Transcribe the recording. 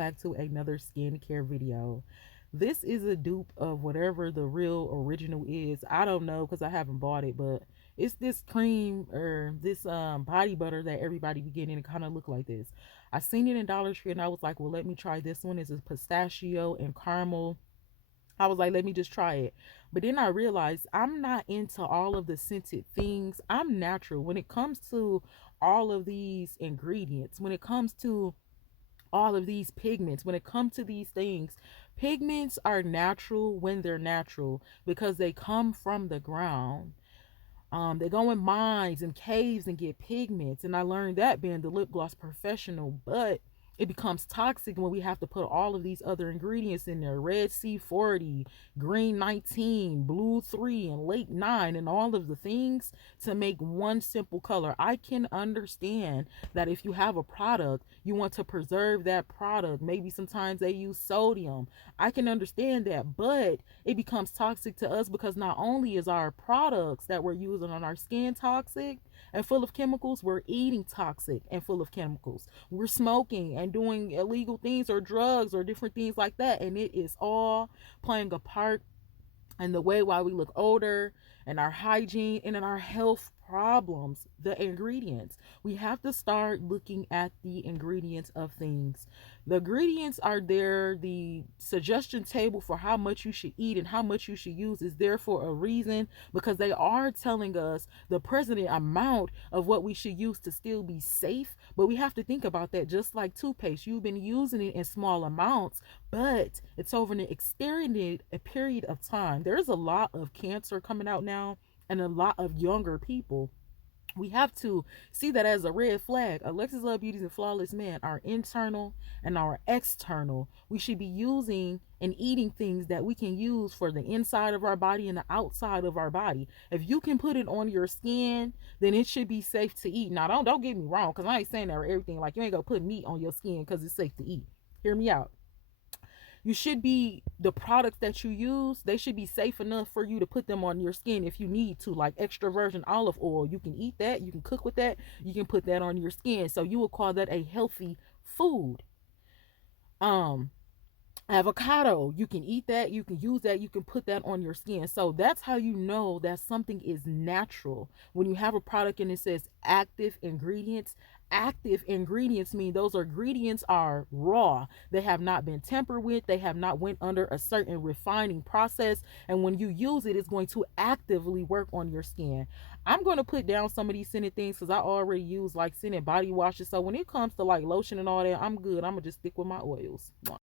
Back to another skincare video. This is a dupe of whatever the real original is. I don't know because I haven't bought it, but it's this cream or this body butter that everybody be getting. It kind of look like this. I seen it in Dollar Tree and I was like, well, let me try this one. It's a pistachio and caramel. I was like, let me just try it. But then I realized I'm not into all of the scented things. I'm natural when it comes to all of these ingredients. When it comes to all of these pigments, when it comes to these things, pigments are natural when they're natural because they come from the ground. They go in mines and caves and get pigments, and I learned that being the lip gloss professional. But it becomes toxic when we have to put all of these other ingredients in there: red C40, green 19, blue 3, and lake 9, and all of the things to make one simple color. I can understand that if you have a product, you want to preserve that product. Maybe sometimes they use sodium. I can understand that, but it becomes toxic to us because not only is our products that we're using on our skin toxic and full of chemicals, we're eating toxic and full of chemicals. We're smoking and doing illegal things or drugs or different things like that, and it is all playing a part in the way why we look older and our hygiene and in our health problems. The ingredients, we have to start looking at the ingredients of things. The ingredients are there. The suggestion table for how much you should eat and how much you should use is there for a reason, because they are telling us the present amount of what we should use to still be safe. But we have to think about that. Just like toothpaste, you've been using it in small amounts, but it's over an extended a period of time. There's a lot of cancer coming out now and a lot of younger people. We have to see that as a red flag. Alexis Love Beauties and Flawless Man are internal and our external. We should be using and eating things that we can use for the inside of our body and the outside of our body. If you can put it on your skin, then it should be safe to eat. Now don't get me wrong, because I ain't saying that or everything. Like, you ain't gonna put meat on your skin because it's safe to eat. Hear me out. You should be, the products that you use, they should be safe enough for you to put them on your skin if you need to. Like extra virgin olive oil, you can eat that, you can cook with that, you can put that on your skin, so you would call that a healthy food. um Avocado, you can eat that, you can use that, you can put that on your skin. So that's how you know that something is natural. When you have a product and it says active ingredients, active ingredients mean those ingredients are raw. They have not been tampered with, they have not went under a certain refining process, and when you use it, it's going to actively work on your skin. I'm going to put down some of these scented things because I already use like scented body washes. So when it comes to like lotion and all that, I'm good. I'm gonna just stick with my oils.